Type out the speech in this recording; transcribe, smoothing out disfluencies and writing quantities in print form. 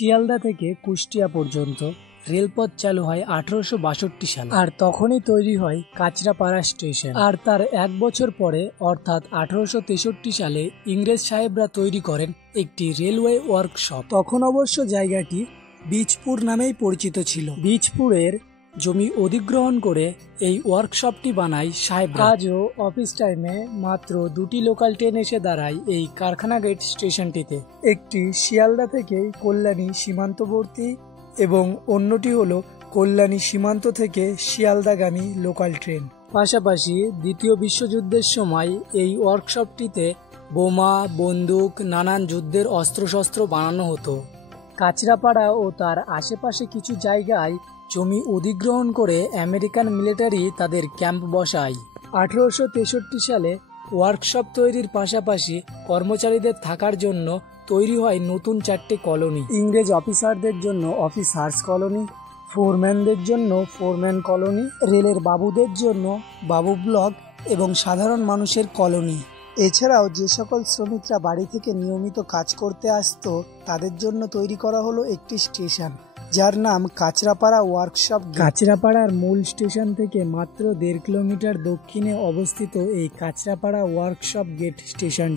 শিয়ালদা থেকে কুষ্টিয়া পর্যন্ত রেলপথ চালু হয় 1862 সালে, আর তখনই তৈরি হয় কাঁচরাপাড়া স্টেশন। আর তার এক বছর পরে অর্থাৎ 1863 সালে ইংরেজ সাহেবরা তৈরি করেন একটি রেলওয়ে ওয়ার্কশপ। তখন অবশ্য জায়গাটি বীজপুর নামেই পরিচিত ছিল। বীজপুরের জমি অধিগ্রহণ করে এই ওয়ার্কশপটি বানায় সাহেবরা। আজও অফিস টাইমে মাত্র দুটি লোকাল ট্রেন এসে দাঁড়ায় এই কারখানা গেট স্টেশনটিতে। একটি শিয়ালদা থেকে কল্যাণী সীমান্তবর্তী এবং অন্যটি হলো কল্যাণী সীমান্ত থেকে শিয়ালদাগামী লোকাল ট্রেন। পাশাপাশি দ্বিতীয় বিশ্বযুদ্ধের সময় এই ওয়ার্কশপটিতে বোমা, বন্দুক, নানান যুদ্ধের অস্ত্রশস্ত্র বানানো হতো। কাঁচরাপাড়া ও তার আশেপাশে কিছু জায়গায় জমি অধিগ্রহণ করে আমেরিকান মিলিটারি তাদের ক্যাম্প বসায়। 1863 সালে ওয়ার্কশপ তৈরির পাশাপাশি কর্মচারীদের থাকার জন্য তৈরি হয় নতুন 4টে কলোনি। ইংরেজ অফিসারদের জন্য অফিসার্স কলোনি, ফোরম্যানদের জন্য ফোরম্যান কলোনি, রেলের বাবুদের জন্য বাবু ব্লক এবং সাধারণ মানুষের কলোনি। এছাড়াও যে সকল শ্রমিকরা বাড়ি থেকে নিয়মিত কাজ করতে আসতো তাদের জন্য তৈরি করা হলো একটি স্টেশন, যার নাম কাঁচরাপাড়া ওয়ার্কশপ। কাঁচরাপাড়ার মূল স্টেশন থেকে মাত্র 1.5 কিলোমিটার দক্ষিণে অবস্থিত এই কাঁচরাপাড়া ওয়ার্কশপ গেট স্টেশন।